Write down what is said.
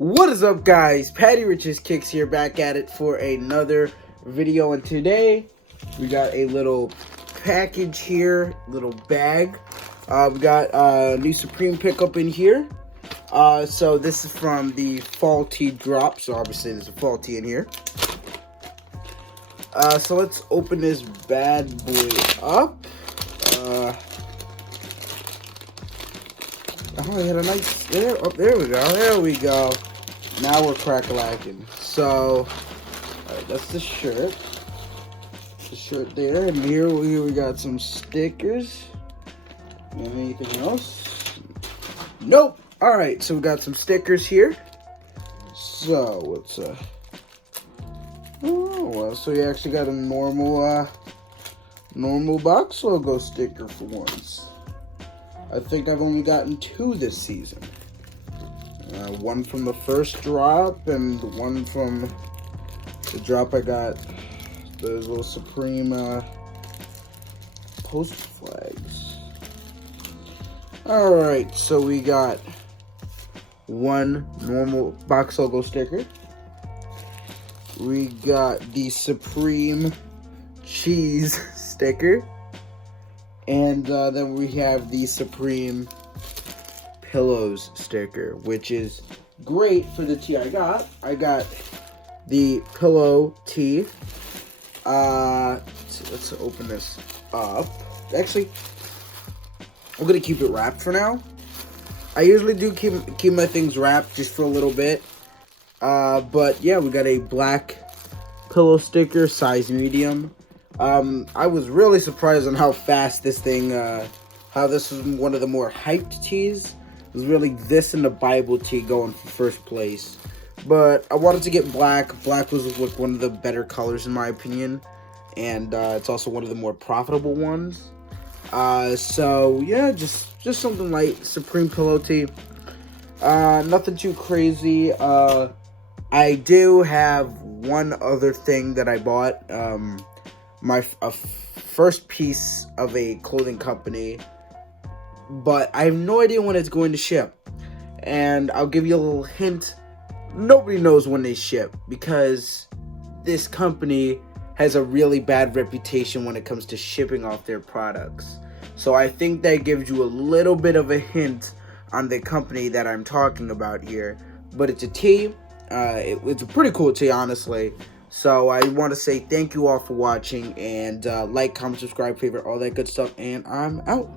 What is up, guys? Patty Rich's Kicks here, back at it for another video, and today we got a little package here, little bag. We got a new Supreme pickup in here. So this is from the fall tee drop, so obviously there's a fall tee in here. So let's open this bad boy up. Oh, I had a nice, there we go, there we go. Now we're crack-a-lacking. So, alright, that's the shirt. The shirt there, and here we got some stickers. And anything else? Nope! Alright, so we got some stickers here. So, what's oh, well, so you actually got a normal box logo sticker for once. I think I've only gotten 2 this season. One from the first drop, and one from the drop I got those little Supreme post flags. Alright, so we got one normal box logo sticker. We got the Supreme cheese sticker. And then we have the Supreme Pillows sticker, which is great for the tee I got. I got the pillow tee. Let's open this up. Actually, I'm gonna keep it wrapped for now. I usually do keep my things wrapped just for a little bit. But yeah, we got a black pillow sticker, size medium. I was really surprised on how fast this thing, how this was one of the more hyped tees. It was really this and the Bible tee going for first place. But I wanted to get black. Black was like one of the better colors in my opinion. And it's also one of the more profitable ones. So yeah, just something light. Supreme pillow tee. Nothing too crazy. I do have one other thing that I bought. My first piece of a clothing company, but I have no idea when it's going to ship. And I'll give you a little hint. Nobody knows when they ship because this company has a really bad reputation when it comes to shipping off their products. So I think that gives you a little bit of a hint on the company that I'm talking about here. But it's a tee. It's a pretty cool tee, honestly. So I want to say thank you all for watching, and like, comment, subscribe, favorite, all that good stuff, and I'm out.